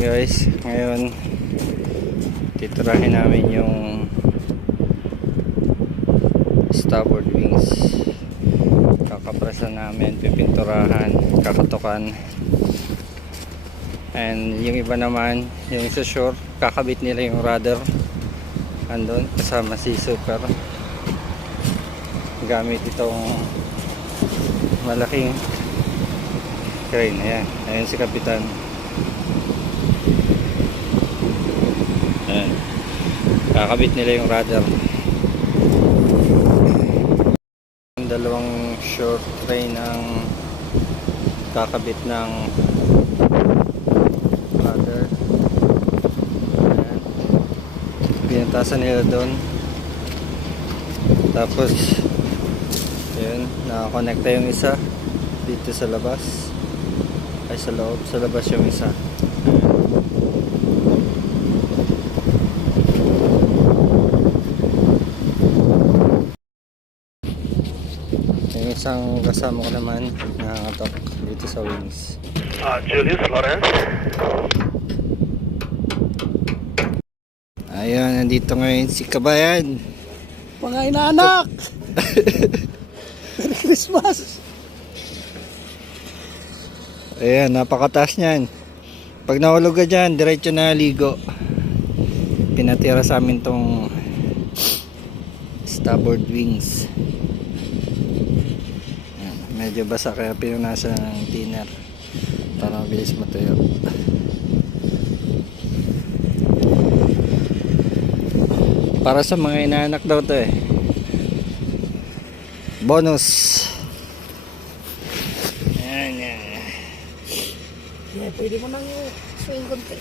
Guys, ngayon titirahin namin yung starboard wings. Kakaprasan namin, pipinturahan, kakatukan. And yung iba naman, yung sa shore, kakabit nila yung rudder andun kasama si Super gamit itong malaking crane. Ayan si Kapitan. Ayan. Kakabit nila yung rudder. Ang dalawang short crane ang kakabit ng rudder. Ayan. Pinatasan nila doon. Tapos yun, nakakonekta yung isa dito sa labas. Ay sa loob, sa labas yung isa. Yung isang kasama ko naman nakakatok dito sa wings. Julius Lawrence. Ayun, nandito ngayon si Kabayan. Mga inaanak! Merry Christmas! Ayan, napakataas niyan. Pag nahulog ka dyan, diretso na ligo. Pinatira sa amin tong starboard wings. Ayan, medyo basa kaya pinunasan ng thinner para mabilis matuyo. Para sa mga inaanak daw to eh. Bonus. Ayan. Yeah, pwede mo nang swing konti.